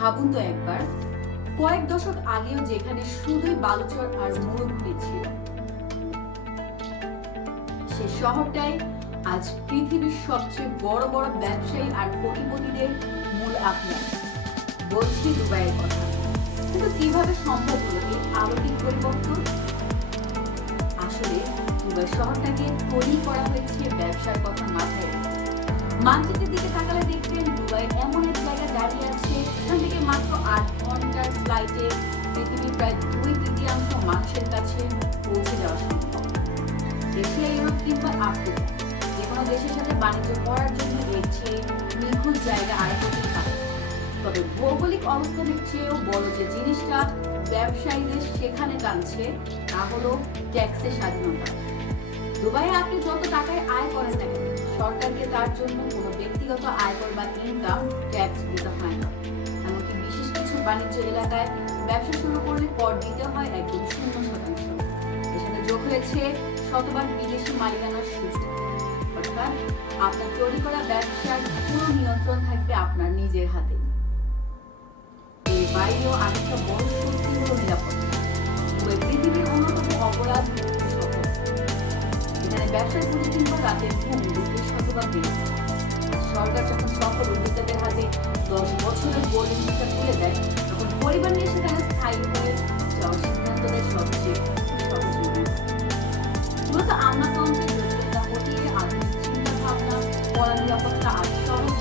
ভাবুন তো একবার, কয়েক দশক আগেও যেখানে শুধুই বালুচর আর মরুভূমি ছিল, সে শহরটাই আজ পৃথিবীর সবচেয়ে বড় বড় ব্যবসায়ী আর কোটিপতিদের মূল আপনার। বলছি দুবাইয়ের কথা। কিন্তু কিভাবে সম্ভব হলো এই অলৌকিক পরিবর্তন? আসলে দুবাই শহরটাকে তৈরি করা হয়েছে ব্যবসার কথা মাথায় রেখে। মানচিত্রের দিকে তাকালে দেখবেন দুবাই এমন এক জায়গায় দাঁড়িয়ে আছে এখান থেকে মাত্র 8 ঘন্টার ফ্লাইটে পৃথিবীর প্রায় 2/3 মানুষের কাছে পৌঁছে যাওয়া সম্ভব। এশিয়া, ইউরোপ কিংবা আফ্রিকা যে কোনো দেশের সাথে বাণিজ্য করার জন্য এর চেয়ে নিখুঁত জায়গা আর হতেই পারে। তবে ভৌগোলিক অবস্থানের চেয়েও বড় যে জিনিসটা ব্যবসায়ীদের সেখানে টানছে তা হলো ট্যাক্সের স্বাধীনতা। দুবাইয়ে আপনি যত টাকায় আয় করেন না কেন, সরকারকে তার জন্য কোনো ব্যক্তিগত আয়কর বা ইনকাম ট্যাক্স দিতে হয় না। এমনকি বিশেষ কিছু বাণিজ্য এলাকায় ব্যবসা শুরু করলে কর দিতে হয় একদম 0%। এর সাথে যোগ হয়েছে শতভাগ বিদেশি মালিকানার সুযোগ। অর্থাৎ আপনার তৈরি করা ব্যবসার পুরো নিয়ন্ত্রণ থাকবে আপনার নিজের হাতে। এর বাইরেও আরেকটা বড় শক্তি হলো নিরাপত্তা। দুবাই পৃথিবীর অন্যতম অপরাধ মুক্ত শহর। এখানে ব্যবসার পুঁজি কিংবা রাতের ঘুম দুটোই শতভাগ বেড়েছে। সরকার যখন সকল উদ্যোক্তাদের হাতে 10 বছরের গোল্ডেন ভিসা তুলে দেয়, তখন পরিবার নিয়ে সেখানে স্থায়ী হয়ে যাওয়ার সিদ্ধান্ত নেয় সবচেয়ে সহজ উপায়। মূলত আমলাতন্ত্রের জটিলতা হটিয়ে আধুনিক চিন্তা ভাবনা, কড়া নিরাপত্তা আর সহজ